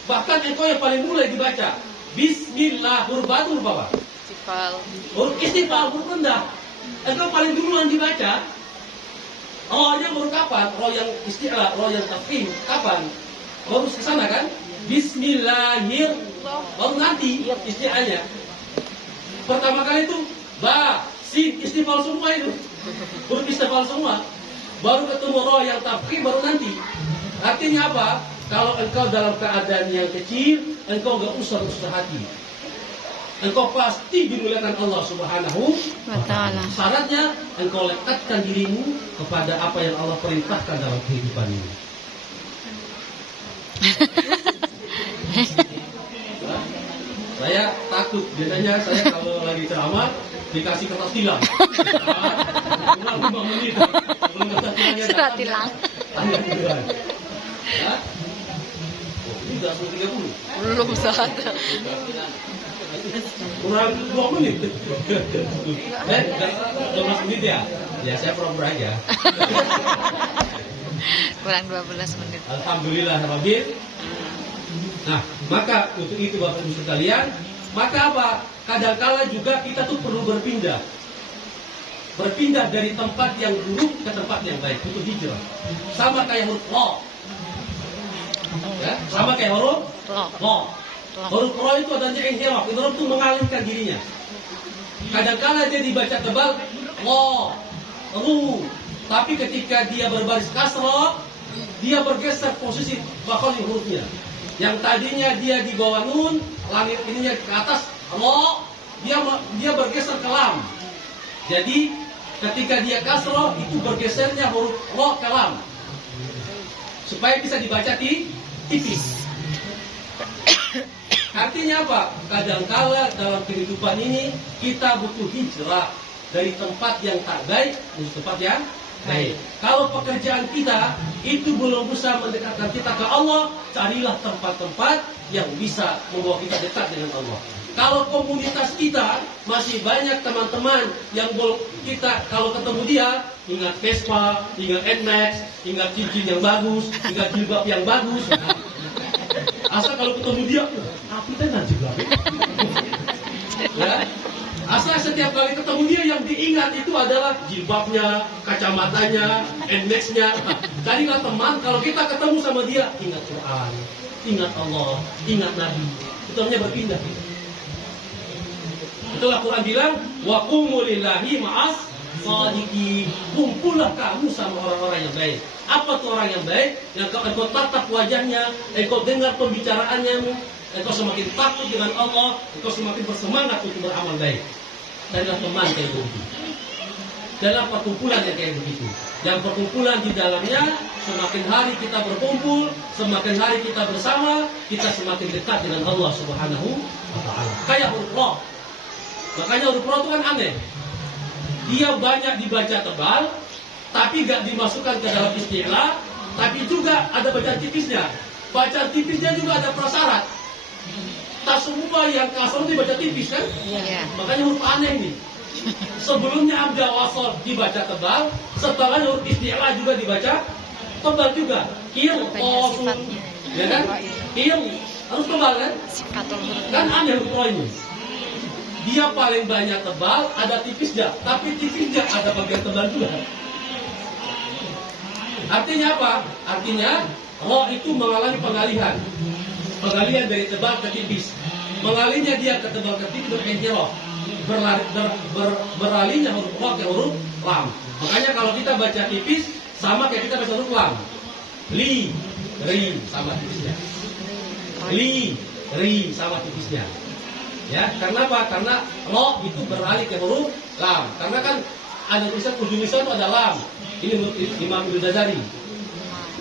Bahkan engkau yang paling mulai dibaca Bismillah, huruf batu, huruf apa? Istifal. Huruf istifal, huruf rendah. Engkau paling duluan dibaca. Rohnya huruf kapan? Roh yang isti'la, roh yang tafkhim. Kapan? Harus ke sana kan? Bismillahir. Baru nanti isti'lanya. Pertama kali itu ba, sin, istifal semua itu. Huruf istifal semua. Baru ketemu roh yang tafkhim, baru nanti. Artinya apa? Kalau engkau dalam keadaan yang kecil, engkau gak usah hati. Engkau pasti dimuliakan Allah Subhanahu wa Ta'ala. Syaratnya engkau lekatkan dirimu kepada apa yang Allah perintahkan dalam kehidupan ini. Nah, saya takut, biasanya saya kalau lagi ceramah dikasih kertas tilang. Kurang 5 menit. Sebelum kertas tilangnya Surat datang, tilang. tanya tilang. Ya? Oh, ini udah 30. Belum saat. Kurang 2 menit. 12 menit ya? Ya saya pura-pura aja. Kurang 12 menit. Alhamdulillah Rabbil. Nah, maka untuk itu Bapak Ibu sekalian, maka apa? Kadangkala juga kita tuh perlu berpindah. Berpindah dari tempat yang buruk ke tempat yang baik, untuk hijrah. Sama kayak huruf lo. Ya, sama kayak huruf lo. Huruf lo itu adanya inhiraf, itu mengalihkan dirinya. Kadangkala dia dibaca tebal lo, lu. Tapi ketika dia berbaris kasroh, dia bergeser posisi bakal hurufnya. Yang tadinya dia di bawah nun, langit ininya ke atas, lo, dia bergeser ke lam. Jadi ketika dia kasroh, itu bergesernya huruf lo ke lam. Supaya bisa dibaca tipis. Artinya apa? Kadangkala dalam kehidupan ini kita butuh hijrah dari tempat yang tak baik menuju tempat yang baik. Kalau pekerjaan kita itu belum bisa mendekatkan kita ke Allah, carilah tempat-tempat yang bisa membawa kita dekat dengan Allah. Kalau komunitas kita masih banyak teman-teman yang belum kita, kalau ketemu dia ingat Vespa, ingat Nmax, ingat cincin yang bagus, ingat jilbab yang bagus. Asal kalau ketemu dia, apa tenan jilbab? Ya. Asal setiap kali ketemu dia yang diingat itu adalah jilbabnya, kacamatanya, Nmax-nya. Carilah teman, kalau kita ketemu sama dia, ingat Quran, ingat Allah, ingat Nabi. Itu namanya berpindah. Itulah Quran bilang, wa qumu lillahi ma'as shadiqin. Kumpullah kamu sama orang-orang yang baik. Apa tuh orang yang baik? Yang engkau tatap wajahnya, engkau dengar pembicaraannya, engkau semakin takut dengan Allah, engkau semakin bersemangat untuk beramal baik. Danilah teman kayak begitu. Dalam perkumpulan yang kayak begitu. Yang perkumpulan di dalamnya, semakin hari kita berkumpul, semakin hari kita bersama, kita semakin dekat dengan Allah Subhanahu wa Ta'ala. Kayak huruf roh. Makanya huruf roh itu kan aneh. Dia banyak dibaca tebal, tapi gak dimasukkan ke dalam istilah, tapi juga ada bacaan tipisnya. Bacaan tipisnya juga ada prasyarat. Tak semua yang kasar dibaca tipis kan? Iya. Makanya huruf aneh nih. Sebelumnya abda wasol dibaca tebal, setelahnya huruf istilah juga dibaca tebal juga. Kil, osun, ya kan? Kil harus tebal kan? Sifatul huruf. Kan aneh huruf roh ini. Dia paling banyak tebal, ada tipisnya, tapi tipisnya ada bagian tebal juga. Artinya apa? Artinya roh itu mengalami pengalihan. Pengalihan dari tebal ke tipis. Mengalihnya dia ke tebal ke tipis berarti roh. Beralihnya huruf roh ke huruf lam. Makanya kalau kita baca tipis sama kayak kita baca huruf lam. Li, ri sama tipisnya. Li, ri sama tipisnya. Ya, karena apa? Karena roh itu beralih ke huruf lam. Karena kan ada tulisan ujung lisan itu ada lam. Ini menurut Imam Ibnu Jazari.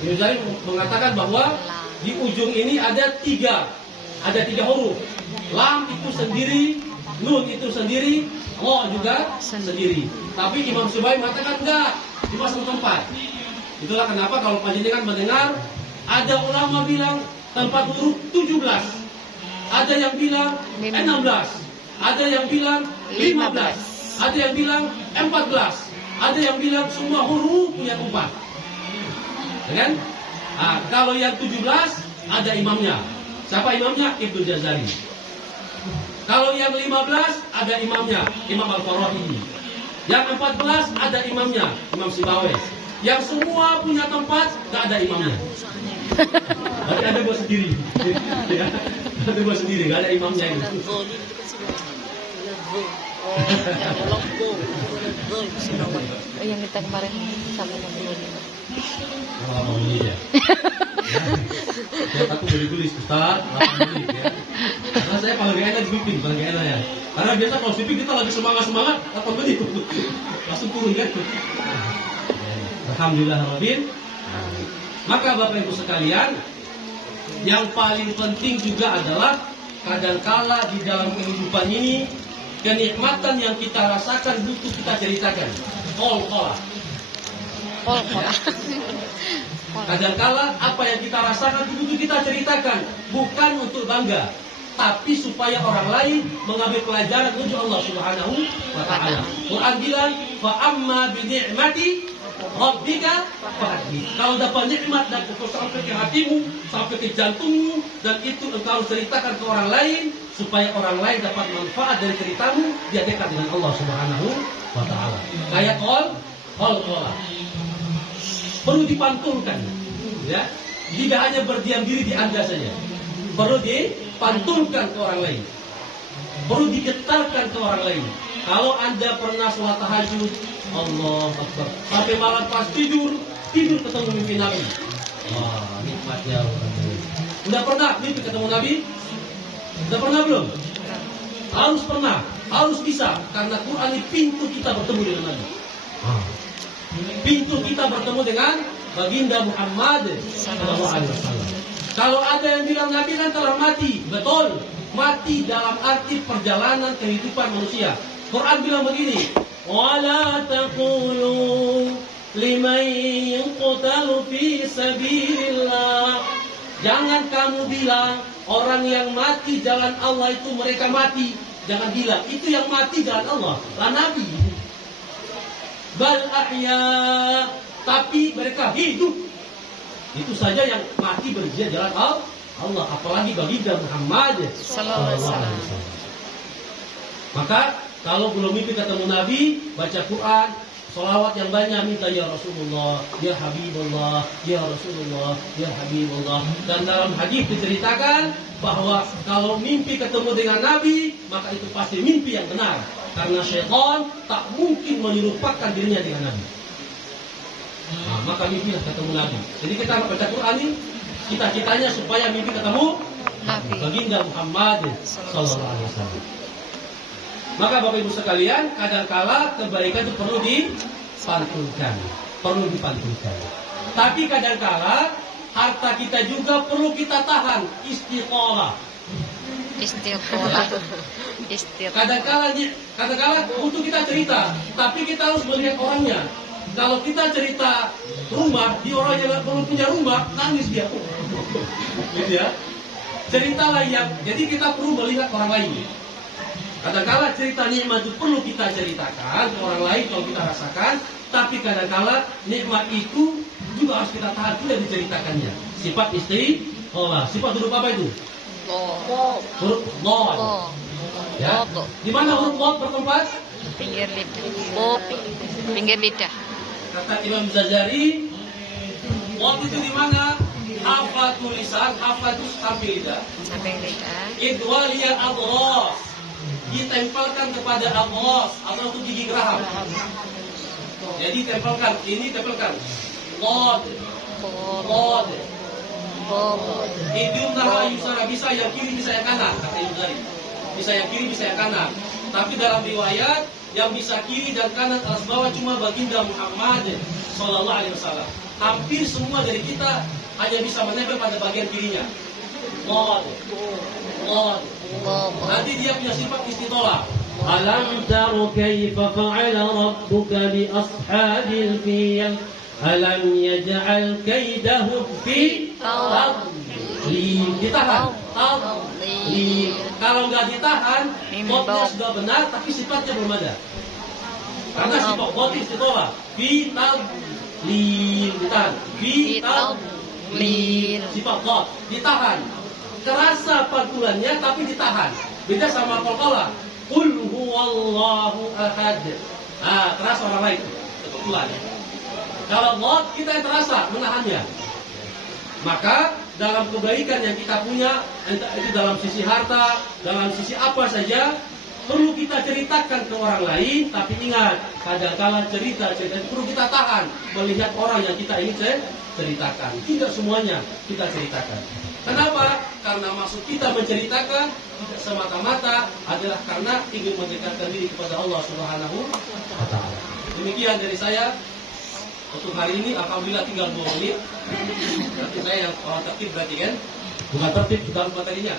Ibnu Jazari mengatakan bahwa di ujung ini ada tiga huruf. Lam itu sendiri, nun itu sendiri, roh juga sendiri. Tapi Imam Subai mengatakan enggak, di satu tempat. Itulah kenapa kalau panjenengan mendengar ada ulama bilang tempat huruf 17, ada yang bilang 16, ada yang bilang 15, ada yang bilang 14, ada yang bilang semua huruf punya tempat. Ya kan? Nah, kalau yang 17 ada imamnya. Siapa imamnya? Ibnu Jazari. Kalau yang 15 ada imamnya, Imam Al-Farahi. Yang 14 ada imamnya, Imam Sibawi. Yang semua punya tempat, nggak ada imamnya. Berarti ada gua sendiri. Ya, ada gua sendiri, nggak ada imamnya itu. Yang kita kemarin sampai 60 menit. Oh, mau ini ya. Saya aku beli Ustaz, 8 menit ya. Karena saya paling gak enak di paling gak enak ya. Karena biasa kalau speaking kita lagi semangat 8 menit langsung turun kan. Alhamdulillah Rabbil. Maka Bapak Ibu sekalian, Yang paling penting juga adalah kadangkala di dalam kehidupan ini kenikmatan yang kita rasakan butuh kita ceritakan. Qol-qolah. Kadangkala apa yang kita rasakan butuh kita ceritakan, bukan untuk bangga, tapi supaya orang lain mengambil pelajaran untuk Allah Subhanahu wa taala. Quran bilang, "Fa amma bi ni'mati rabbika fahaddits." Kalau dapat nikmat dan sampai ke hatimu, sampai ke jantungmu, dan itu engkau ceritakan ke orang lain supaya orang lain dapat manfaat dari ceritamu, dia dekat dengan Allah Subhanahu wa taala. Kayak qol-qolah. Perlu dipantulkan, ya. Tidak hanya berdiam diri di Anda saja. Perlu dipantulkan ke orang lain. Perlu digetarkan ke orang lain. Kalau Anda pernah sholat tahajud, Allah Akbar, sampai malam pas tidur ketemu mimpi Nabi. Wah, nikmatnya orang lain. Udah pernah mimpi ketemu Nabi? Udah pernah belum? Harus pernah, harus bisa, karena Quran ini pintu kita bertemu dengan Nabi. Pintu kita bertemu dengan baginda Muhammad sallallahu alaihi wasallam. Kalau ada yang bilang Nabi kan telah mati, betul. Mati dalam arti perjalanan kehidupan manusia. Quran bilang begini, wala taqulu liman yuqtalu fi sabilillah. Jangan kamu bilang orang yang mati jalan Allah itu mereka mati. Jangan bilang itu yang mati jalan Allah, lah Nabi. Bal ahya, tapi mereka hidup. Itu saja yang mati berjihad jalan Allah, apalagi baginda Muhammad sallallahu alaihi wasallam. Maka kalau belum mimpi ketemu Nabi, baca Quran, sholawat yang banyak, minta ya Rasulullah, ya Habibullah, ya Rasulullah, ya Habibullah. Dan dalam hadis diceritakan bahwa kalau mimpi ketemu dengan Nabi, maka itu pasti mimpi yang benar. Karena syaitan tak mungkin menyerupakan dirinya dengan Nabi. Nah, maka mimpilah ketemu Nabi. Jadi kita baca Quran ini, cita-citanya supaya mimpi ketemu Nabi baginda Muhammad sallallahu alaihi wasallam. Maka Bapak Ibu sekalian, kadangkala kebaikan itu perlu dipantulkan. Tapi kadangkala harta kita juga perlu kita tahan, istiqomah. Kadangkala untuk kita cerita, tapi kita harus melihat orangnya. Kalau kita cerita rumah, di orang yang belum punya rumah, nangis dia. Gitu ya. Ceritalah jadi kita perlu melihat orang lain. Kadangkala cerita nikmat itu perlu kita ceritakan ke orang lain kalau kita rasakan, tapi kadangkala nikmat itu juga harus kita tahan juga diceritakannya. Sifat sifat huruf apa itu? Huruf Lo. Ya. Di mana huruf Lo bertempat? Pinggir lidah. Kata Imam Zajari, Lo itu di mana? Hafa tulisan, hafa itu samping lidah. Idwaliyal adros, ditempelkan kepada adros atau itu gigi geraham. Jadi tempelkan, Lo. Idiom nahwa yusara, bisa yang kiri bisa yang kanan, kata Imam Zajari. Bisa yang kiri bisa yang kanan. Tapi dalam riwayat yang bisa kiri dan kanan atas bawah cuma baginda Muhammad sallallahu alaihi wasallam. Hampir semua dari kita hanya bisa menempel pada bagian kirinya. Lord. Nanti dia punya sifat istitolah. Alam taru kaifa fa'ala rabbuka bi ashabil fil. Alam yaj'al kaidahu fi tadlil. Ditahan. Kalau nggak ditahan, botnya sudah benar, tapi sifatnya belum ada. Karena sifat bot istitolah. Fi tadlil. Ditahan. Fi tadlil. Sifat bot ditahan. Kerasa pantulannya, tapi ditahan. Beda sama qalqalah. Qul huwallahu ahad. Terasa orang lain. Kebetulan. Kalau Allah kita yang terasa menahannya. Maka dalam kebaikan yang kita punya, entah itu dalam sisi harta, dalam sisi apa saja, perlu kita ceritakan ke orang lain. Tapi ingat, kadang-kala cerita itu perlu kita tahan. Melihat orang yang kita ingin ceritakan. Tidak semuanya kita ceritakan. Kenapa? Karena maksud kita menceritakan tidak semata-mata adalah karena ingin mendekatkan diri kepada Allah Subhanahu wa taala. Demikian dari saya. Untuk hari ini, alhamdulillah tinggal 2 menit. Nanti saya yang tertib berarti kan. Bukan tertib, kita harus materinya.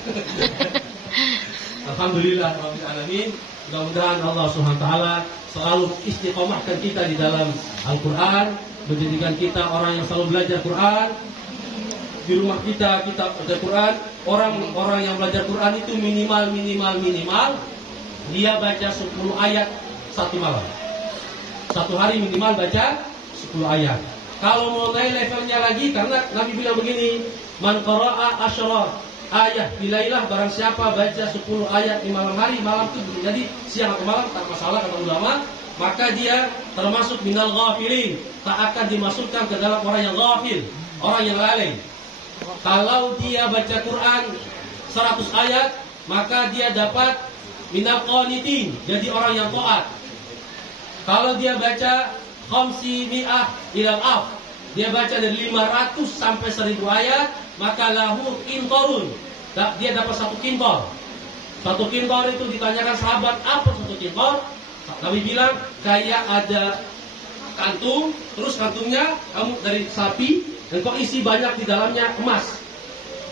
Alhamdulillah rabbil alamin. Mudah-mudahan Allah Subhanahu wa taala selalu istiqomahkan kita di dalam Al-Qur'an, menjadikan kita orang yang selalu belajar Quran. Di rumah kita baca Quran. Orang yang belajar Quran itu minimal dia baca 10 ayat satu malam. Satu hari minimal baca 10 ayat. Kalau mau naik levelnya lagi, karena Nabi bilang begini, man qara'a asyara ayat bilailah, barang siapa baca 10 ayat di malam hari, malam itu jadi siang atau malam tak masalah kata ulama, maka dia termasuk minal ghafilin, tak akan dimasukkan ke dalam orang yang ghafil, orang yang lalai. Kalau dia baca Quran 100 ayat, maka dia dapat minal qanitin, jadi orang yang taat. Kalau dia baca khamsi mi'ah ilal af, dia baca dari 500 sampai 1000 ayat, maka lahu kintorun, dia dapat 1 kintor. 1 kintor itu ditanyakan sahabat, apa 1 kintor? Nabi bilang kayak ada kantung, terus kantungnya kamu dari sapi, dan kok isi banyak di dalamnya emas.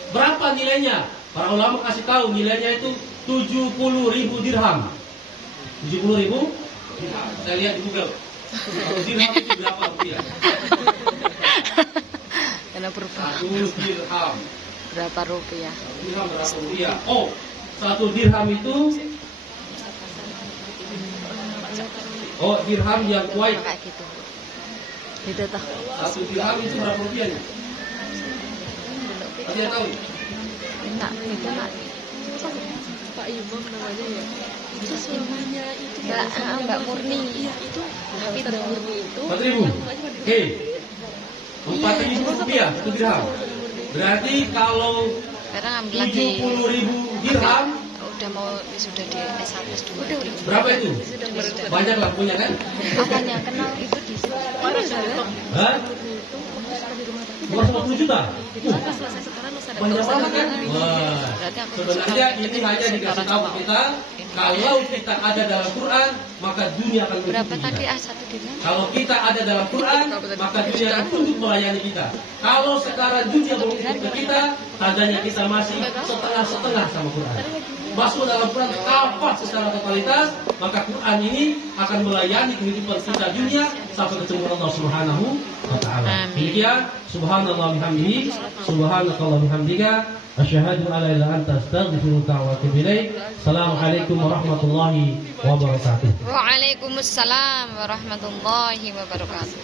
Berapa nilainya? Para ulama kasih tahu nilainya itu 70.000 dirham. 70.000 dirham. Saya lihat di Google. Kalau dirham itu berapa rupiah? Karena berubah. 1 dirham. Berapa rupiah? Dirham berapa rupiah? Oh, 1 dirham itu. Oh, dirham yang Kuwait. Kayak gitu. Tidak tahu. 1 dirham itu berapa rupiahnya? Dia tahu. Enak, itu nak. Pak Imam namanya ya. Terus namanya itu Mbak Murni. Iya itu. Ustaz Murni itu. 4.000. Oke. 4.000 rupiah 1 dirham. Berarti kalau Sekarang ambil lagi. 70.000 dirham, Udah mau sudah di S1 S2. berapa itu? Banyak lah punya kan? Apanya kenal itu di Mana saya? Hah? Bukan 50 juta? Pas selesai sekarang Ustaz ada Banyak banget kan? Murni. Wah. Berarti aku Sebenarnya ini hanya dikasih tahu ke kita, kalau kita ada dalam Quran, maka dunia akan berapa mengikuti tadi kita. A1 di mana? Kalau kita ada dalam Quran, maka dunia akan tunduk melayani kita. Kalau sekarang dunia belum ikut ke kita, tandanya kita masih setengah-setengah sama Quran. Masuk dalam Quran apa secara totalitas, maka Quran ini akan melayani kehidupan kita dunia sampai ketemu Allah Subhanahu wa taala. Demikian, subhanallah bihamdihi, subhanakallah bihamdika, asyhadu an la ilaha illa anta astaghfiruka wa atubu ilaik. Assalamualaikum warahmatullahi wabarakatuh. Waalaikumsalam warahmatullahi wabarakatuh.